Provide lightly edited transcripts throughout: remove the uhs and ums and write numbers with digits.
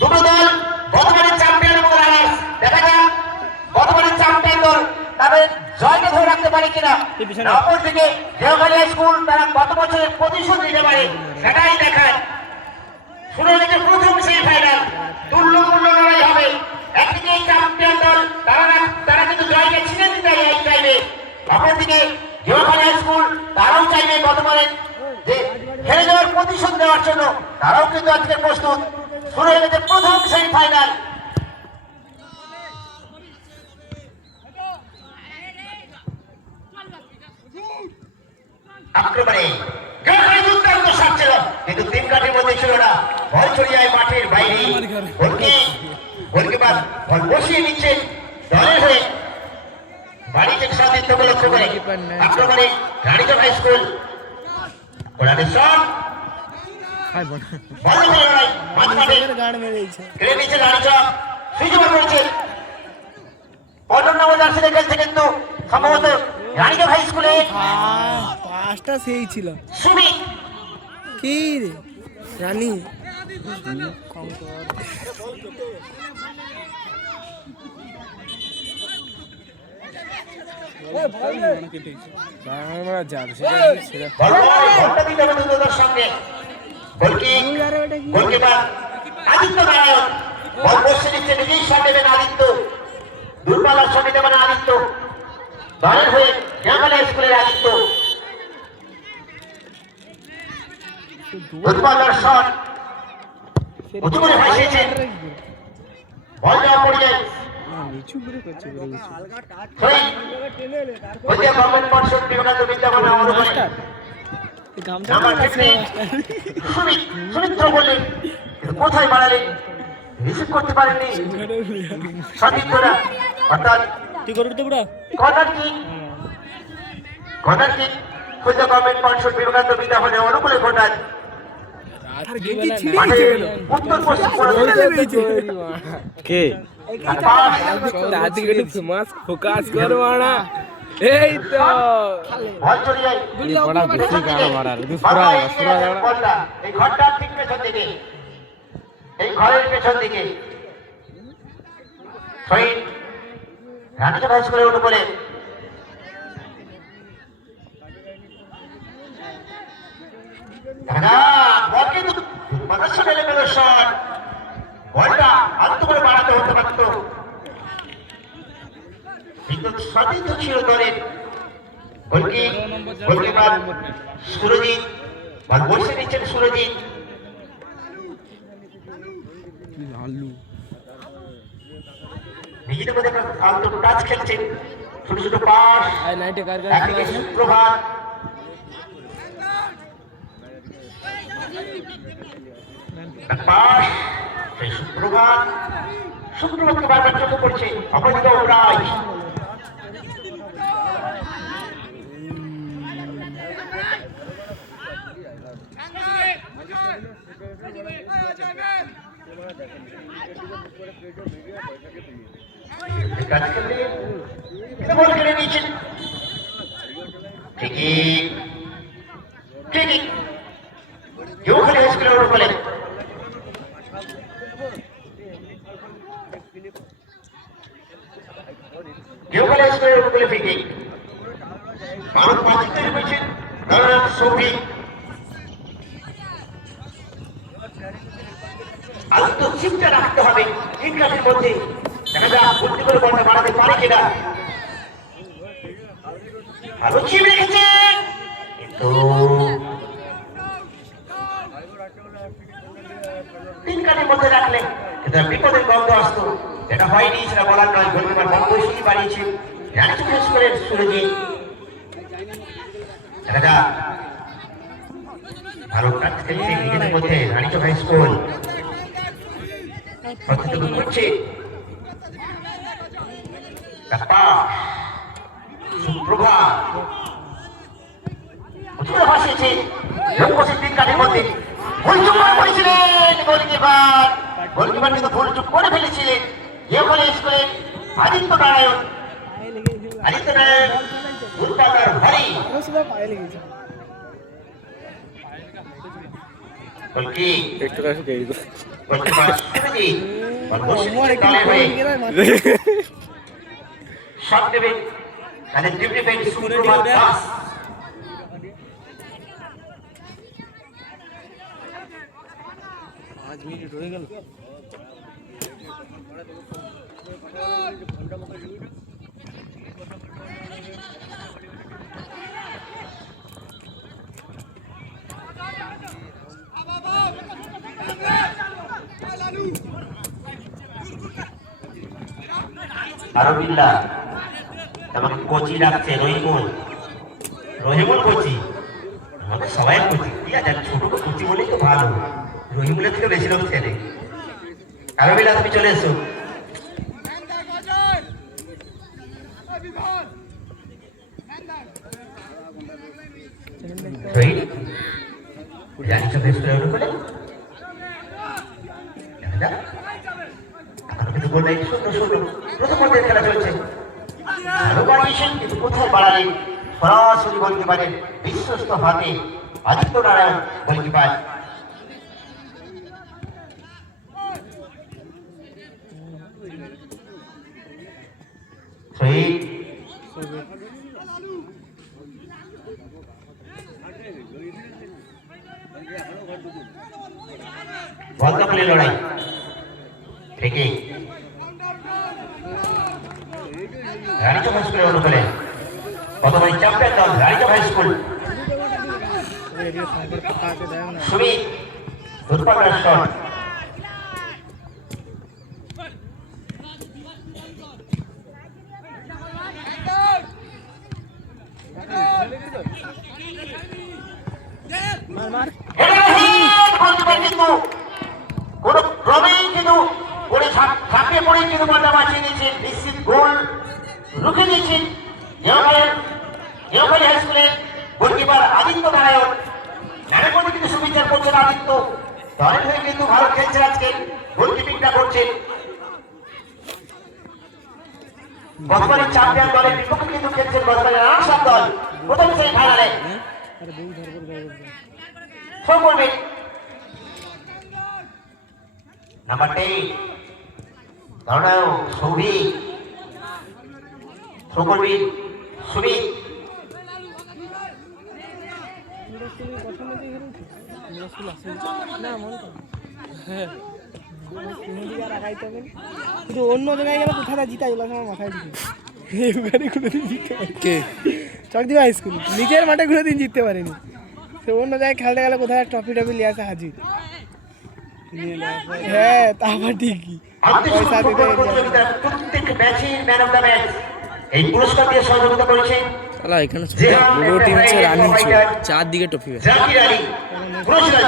দুটো দল গতবারের চ্যাম্পিয়ন এবং রানার্স, দেখা যাক গতবারের চ্যাম্পিয়ন দল তাদের জয়কে ধরে রাখতে পারে কিনা। অপরদিকে দেওঘালিয়া স্কুল তারা গত বছরের প্রতিশোধ নিতে পারে সেটাই দেখায়। শুরু হয়েছে প্রথম সেমিফাইনাল, তুল্যমূল্য লড়াই হবে। একদিকে চ্যাম্পিয়ন দল তারা কিন্তু জয়কে ছিনে নিতে চাইবে, অপরদিকে দেওঘালিয়া স্কুল তারাও চাইবে গতবারের যে হেরে যাওয়ার প্রতিশোধ নেওয়ার জন্য, তারাও কিন্তু আজকে প্রস্তুত। শুরু হয়ে গেছে প্রথম সেমিফাইনাল। আক্রমণে দুর্দান্ত শট ছিল, কিন্তু তিন কাঠের মধ্যে ছিল না। বল চলে যায় মাঠের বাইরে, গোলকিপার বল বসিয়ে নিচ্ছেন দলের হয়ে বাড়িতে সাদিত্যকে লক্ষ্য করে। আক্রমণে রানীচক হাই স্কুল ওনাদের শট বল লড়াই মাঝমাঠে কেড়ে নিচ্ছে রানীচক, সুযোগ করেছে অনন্য জার্সিতে খেলছে, কিন্তু সম্ভবত রানীচক হাই স্কুলে পাঁচটা সেই ছিল সুমিত কি রে রানী গোলকিপার আদিত্য নারায়ণ বল বসে দিচ্ছে, নিজেই শট নেবেন আদিত্য, দূরপাল্লার শট নেবেন আদিত্য, দলের হয়ে দেওঘালিয়া স্কুলের আদিত্য। দূরপাল্লার শট উঁচু করে ভাসিয়েছেন, বল যাওয়া পড়ে যায়। গভর্নমেন্ট পরিষদ বিভাগ বিদ্যাভবনে কোথায় বাড়ালেন, রিসিভ করতে পারেননি সতীর্থরা, অর্থাৎ কর্নার কিক গভর্নমেন্ট পরিষদ বিভাগ বিদ্যাভবনে অনুকূলে ঘটায়। উত্তর পশ্চিম ফোকাস করো না, এই তো বল চলে যায় এই ঘরটার ঠিক পেছন দিকে, এই ঘরের পেছন দিকে শহীদ রানীচক হাই স্কুলের অনুকূলে। বলটা আত্ম করে বাড়াতে হতে পারত, কিন্তু সতীর্থ ছিল দলের গোলকিপার সুরজিৎ, বল বসে দিচ্ছেন সুরজিৎ। নিজেদের মধ্যে আলতো টাচ খেলছেন, ছোট ছোট পাস, প্রভাত শুক্রবারকে বারবার চোখে পড়ছে অপরাজিত রাজ। বল কেড়ে নিয়েছেন, ঠিকই ঠিকই দেওঘালিয়া হাই স্কুলের অনুকূলে। দেওঘালিয়া স্কুলের অনুকূলে ফিকে ভারত পাঁচিল তৈরি করেছেন সৌভিক। আত্মচিন্তা রাখতে হবে তিন কাঠের মধ্যে, দেখা যাক ভর্তি করে বলটা বাড়াতে পারে কিনা। ভালো চিপ রেখেছেন, কিন্তু তিন কাঠের মধ্যে রাখলে কিন্তু বিপদের গন্ধ আসতো, এটা হয়নি, সেটা বলার নয়। গোলকিপার বল বসিয়ে বাড়িয়েছেন রানীচক হাই স্কুলের সুরজিৎ। দেখা যাক ভালো কাজ খেলছে নিজেদের মধ্যে রানীচক হাই স্কুল করছে। সুপ্রভাত ভাসিয়েছে তিন কাঠের মধ্যে, ভুল চুপ করেছিলেন গোলকিপার, গোলকিপার কিন্তু ভুল চুপ করে ফেলেছিলেন। দেওঘালিয়া স্কুলের আদিত্য নারায়ণ, দূরপাল্লার ভারী বলকি একটু কাছে দেরি করে বলকি শট দেবে মানে ডিফেন্স সুপ্রভাত দাস মিনিট হয়ে গেল আরবিল্লাহ আমাকে কোচি ডাকছে রহিমুল কোচি আমাকে সবাই কোচি ঠিক আছে ছোট কোচি বলেই তো ভালো রহিমুলের থেকে বেশি লোক ছেলে আরবিল্লাহ তুমি চলে এসো রহিম জানিস বেশ করে বলে কিন্তু বললে শূন্য প্রথম পর্যায়ের খেলা চলছে আরো বাড়িয়েছেন কিন্তু কোথায় বাড়ালেন সরাসরি গোলকিপারের বিশ্বস্ত হাতে আদিত্য নারায়ণ গোলকিপার বল দখলের লড়াই থেকে রানীচক হাই স্কুলের অনুকূলে গতবারই চ্যাম্পিয়ন দল রানীচক হাই স্কুল সুমিত দুর্পাল্লার শট কোন ক্রমেই কিন্তু বলে ঝাঁপিয়ে পড়ে কিন্তু বলটা বাঁচিয়ে নিয়েছেন নিশ্চিত গোল রুখে দিয়েছেন নেওখালী হাই স্কুলের গোলকিপার আদিত্য নারায়ণ নারায়ণ কিন্তু সুবিচার করছেন আদিত্য দলের হয়ে কিন্তু ভালো খেলছেন আজকে গোলকিপিংটা করছেন গতবারের চ্যাম্পিয়ন দলের বিপক্ষে কিন্তু খেলছেন গতবারের রানার্স দল প্রথম সেই ফাইনালে শো করবে নাম্বার 10 ধরনাও সৌভিক শো করবি সুমিত কিন্তু অন্য জায়গায় গেলে কোথাটা জিতা গেল আমার মাথায় ঢুকে কোনোদিন জিততে পারি চকদিবা হাই স্কুল নিজের মাঠে কোনোদিন জিততে পারিনি সে অন্য জায়গায় খেলতে গেলে কোথায় ট্রফি নিয়ে আসে হাজির হ্যাঁ তারপর ঠিকই পয়সা দিতে প্রত্যেক ম্যাচে ম্যান অফ দ্য ম্যাচ এই পুরস্কার দিয়ে সহযোগিতা করেছেন শালা এখানে পুরো টিম হচ্ছে রানিং ছিল চারদিকে ট্রফি জাকির আলী পুরস্কার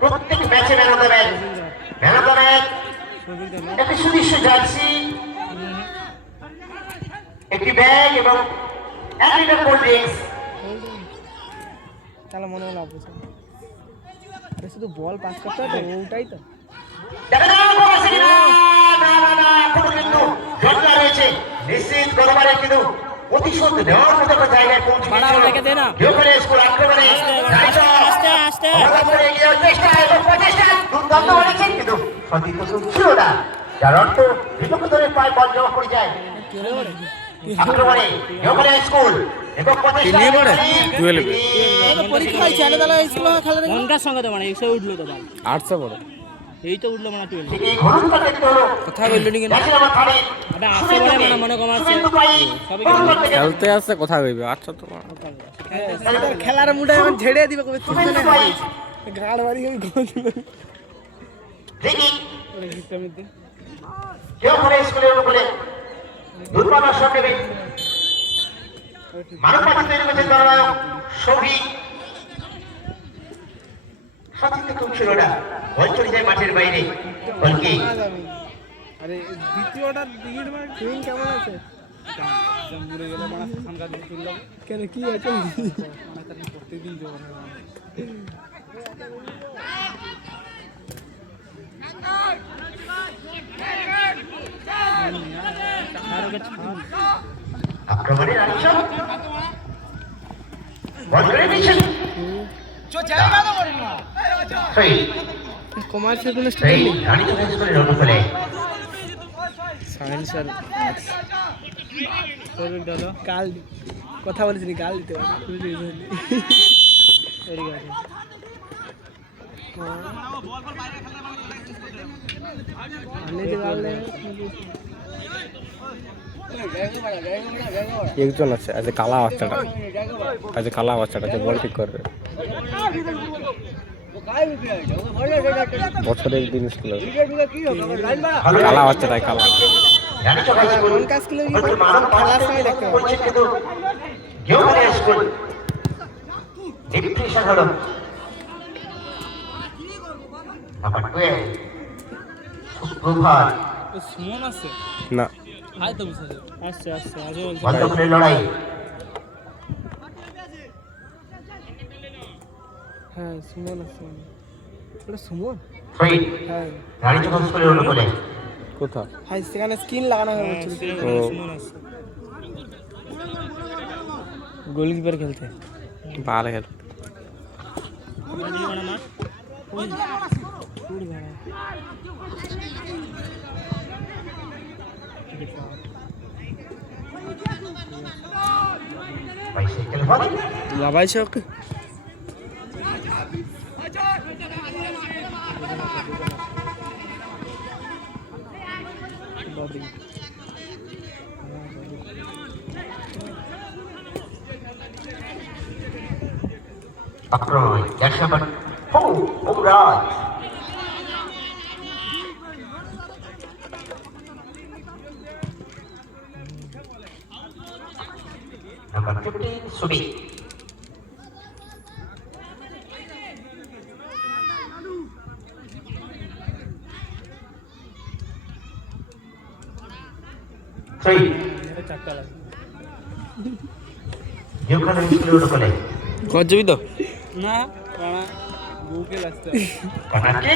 প্রত্যেক ম্যাচে ম্যান অফ দ্য ম্যাচ একটি সুদৃশ্য জার্সি একটি ব্যাগ এবং 1 লিটার কোল্ড ড্রিঙ্কস তাহলে মনে হলো অবশ্য আরে শুধু বল পাস করতে হবে ওটাই তো দেখা যাক আছে কিনা না কোনো কিন্তু ঘটনা রয়েছে নিশ্চিত গতবারে কিন্তু প্রতিশোধ নেওয়ার মতো একটা জায়গায় পৌঁছে নেওখালী স্কুল আক্রমণে আস্তে দুর্দান্ত বাড়িয়েছেন কিন্তু সতীর্থ ছিল না যার অর্থ বিপক্ষ দলের পায়ে বল জমা পড়ে যায় আক্রমণে নেওখালী স্কুল এবং পরীক্ষা চ্যানেল দালা স্কুল খেলার ঘন্টার সঙ্গে তো মানে 100 উঠলো তো ভাই 800 বড় এই তো উঠলো মানে 12 এই ঘটনাটা দেখতে হলো কথা বললি নি কেন এটা আসে বলে মানে মনে কম আছে সবই খেলতে আসছে কথা কইবে 800 তো খেলার মুডে এখন ঝেড়ে দিবে কবে তুমি না গাড় বাড়ি আমি গোল দেখি নেওখালী স্কুলের উপরে দুর্পাল্লার শট নেবে মানববাদী তৈরি করেছেন দলনায়ক সৌভিক সতীর্থ খুব ছিল না বল চলে যায় মাঠের বাইরে বলকি আরে দ্বিতীয়টা দিগির মার ট্রেন কেমন আছে জম্বুরে গেলে মানে খানকা দিয়ে তুললো কেন কি আছে মানে তার প্রত্যেকদিন জোর আক্রমণে রানিশো বল করে দিচ্ছেন সেই কমার্সের কোনো সেই স্টুডেন্ট রানী চোখ স্কুলের অনুকূলে সায়েন্স আর গাল কথা বলেছিলি গাল দিতে পারে একজন আছে আজ কালা বাচ্চাটা আজ কালা বাচ্চাটা যে বল ঠিক করবে বছরে একদিন স্কুলে কালা বাচ্চাটাই কালা রানী চোখ স্কুল কোন কাজ স্কুলে গিয়ে মানব খেলার সময় দেখতে পাবো পরিচিত কিন্তু গেওখালী স্কুল ডিপ্রেশন হলো নাম্বার 12 সুপ্রভাত সুমন আছে না হয়তো বুঝতে আসছে আসছে আজও বলছে বন্ধুদের লড়াই হ্যাঁ সুমন আছে ওটা সুমন সেই হ্যাঁ রানী চোখ স্কুলের অনুকূলে কোথা হ্যাঁ সেখানে স্কিন লাগানো হয়েছিল সুমন আছে গোলকিপার খেলতে ভালো খেল বাইসাইকেল বল লাভাই শখ আক্রমণ একশোবার হো ওমরাজ নাম্বার 15 সুবি সেই চারটা লাগে গেওখালী স্কুলের অনুকূলে কত যাবি তো না কারণ বুকে লাগছে কানাকে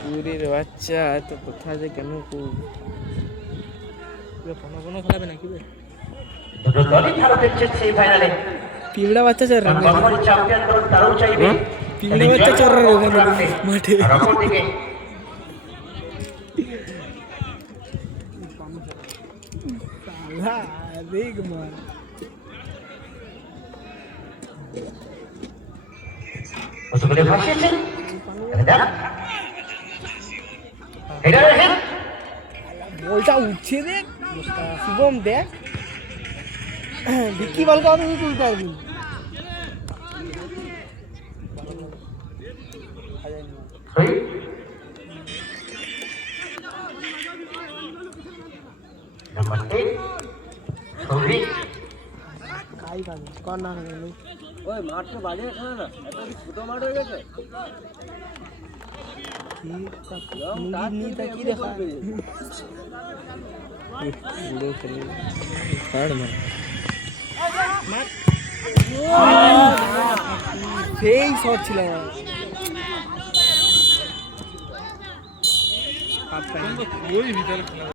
পুরীর বাচ্চা তো কোথায় যে কেন কোনো কোনো খেলাবে নাকি বে দুটো দলই ভারতের সেই ফাইনালে পিমড়া বাচ্চা চল রাখা বর্তমানে চ্যাম্পিয়ন দল তারাও চাইবে পিমড়া বাচ্চা চল রাখা মাঠে আর অপরদিকে দেখ মার কতগুলো ভাসিয়েছেন দেখ এটা দেখেন বলটা উঠছে দেখ শুভম দেখ ভিকি বলকে অত কিছু তুলতে পারবি সেই নাম্বার 10 সৌভিক কাই পাবি কর না ওই মাঠ তো বাজে না না এত ছোট মাঠ হয়ে গেছে কি দেখা সেই শট ছিল ওই ভিতরে